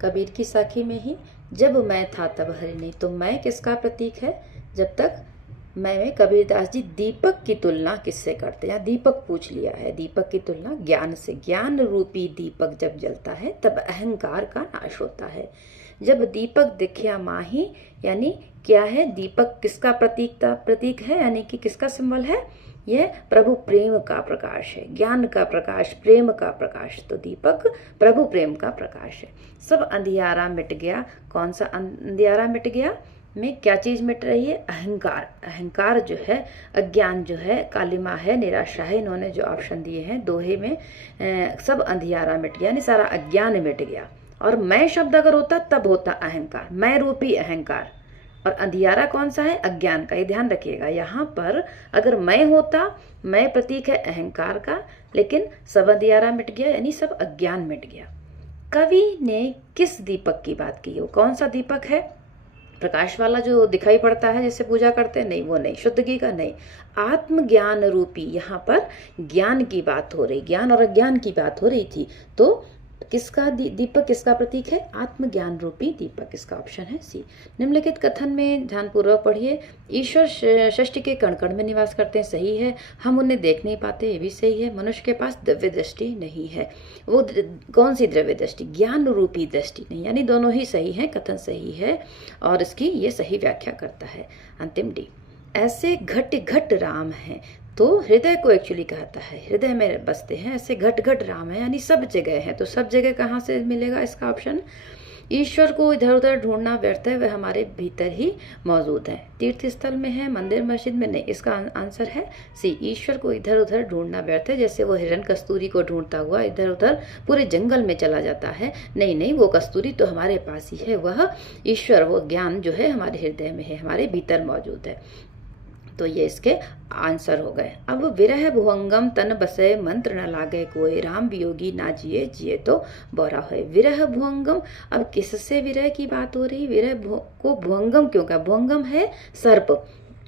कबीर की साखी में ही, जब मैं था तब हरि नहीं। तो मैं किसका प्रतीक है? जब तक मैं में कबीरदास जी दीपक की तुलना किससे करते हैं? दीपक पूछ लिया है, दीपक की तुलना ज्ञान से। ज्ञान रूपी दीपक जब जलता है तब अहंकार का नाश होता है। जब दीपक दिखया माही, यानी क्या है? दीपक किसका प्रतीक है, यानी कि किसका सिंबल है? यह प्रभु प्रेम का प्रकाश है, ज्ञान का प्रकाश, प्रेम का प्रकाश। तो दीपक प्रभु प्रेम का प्रकाश है। सब अंधियारा मिट गया। कौन सा अंधियारा मिट गया? में क्या चीज मिट रही है? अहंकार। अहंकार जो है, अज्ञान जो है, कालिमा है, निराशा है। इन्होंने जो ऑप्शन दिए हैं दोहे में, सब अंधियारा मिट गया, यानी सारा अज्ञान मिट गया। और मैं शब्द अगर होता तब होता अहंकार, मैं रूपी अहंकार। और अंधियारा कौन सा है? अज्ञान का। ये ध्यान रखिएगा, यहाँ पर अगर मैं होता, मैं प्रतीक है अहंकार का, लेकिन सब अंधियारा मिट गया, यानी सब अज्ञान मिट गया। कवि ने किस दीपक की बात की? वो कौन सा दीपक है? प्रकाश वाला जो दिखाई पड़ता है जिससे पूजा करते हैं? नहीं, वो नहीं। शुद्धगी का नहीं। आत्मज्ञान रूपी, यहाँ पर ज्ञान की बात हो रही, ज्ञान और अज्ञान की बात हो रही थी। तो किसका दीपक किसका प्रतीक है? आत्मज्ञान रूपी दीपक। इसका ऑप्शन है सी। निम्नलिखित कथन में ध्यानपूर्वक पढ़िए। ईश्वर षष्टि के कण कण में निवास करते हैं, सही है। हम उन्हें देख नहीं पाते, ये भी सही है। मनुष्य के पास दिव्य दृष्टि नहीं है। वो कौन सी दिव्य दृष्टि? ज्ञान रूपी दृष्टि नहीं, यानी दोनों ही सही है, कथन सही है और इसकी ये सही व्याख्या करता है। अंतिम डी। ऐसे घट घट राम है, तो हृदय को एक्चुअली कहता है, हृदय में बसते हैं। ऐसे घट घट राम है, यानी सब जगह है। तो सब जगह कहाँ से मिलेगा? इसका ऑप्शन, ईश्वर को इधर उधर ढूंढना व्यर्थ है, वह हमारे भीतर ही मौजूद है। तीर्थ स्थल में है, मंदिर मस्जिद में नहीं। इसका आंसर है सी। ईश्वर को इधर उधर ढूंढना व्यर्थ है, जैसे वो हिरण कस्तूरी को ढूंढता हुआ इधर उधर पूरे जंगल में चला जाता है। नहीं नहीं, वो कस्तूरी तो हमारे पास ही है। वह ईश्वर, वो ज्ञान जो है हमारे हृदय में है, हमारे भीतर मौजूद है। तो ये इसके आंसर हो गए। अब विरह भुवंगम तन बसे, मंत्र न लागे कोई, राम वियोगी ना जिए, जिए तो बोरा होए। विरह भुवंगम, अब किससे विरह की बात हो रही? विरह को भुवंगम क्यों कहा? भुवंगम है सर्प,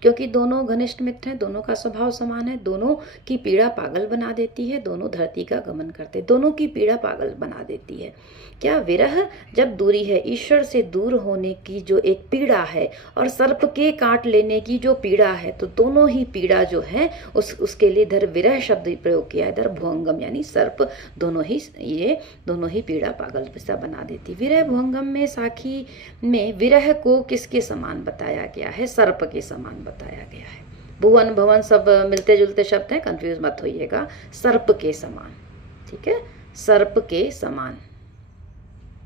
क्योंकि दोनों घनिष्ठ मित्र हैं, दोनों का स्वभाव समान है, दोनों की पीड़ा पागल बना देती है, दोनों धरती का गमन करते, दोनों की पीड़ा पागल बना देती है। क्या विरह जब दूरी है, ईश्वर से दूर होने की जो एक पीड़ा है और सर्प के काट लेने की जो पीड़ा है, तो दोनों ही पीड़ा जो है उसके लिए इधर विरह शब्द प्रयोग किया, इधर भुवंगम यानी सर्प। दोनों ही पीड़ा पागल सा बना देती। विरह भुवंगम में साखी में विरह को किसके समान बताया गया है? सर्प के समान बताया गया है। भुवन भवन सब मिलते जुलते शब्द हैं, कंफ्यूज मत होइएगा। सर्प के समान, ठीक है, सर्प के समान।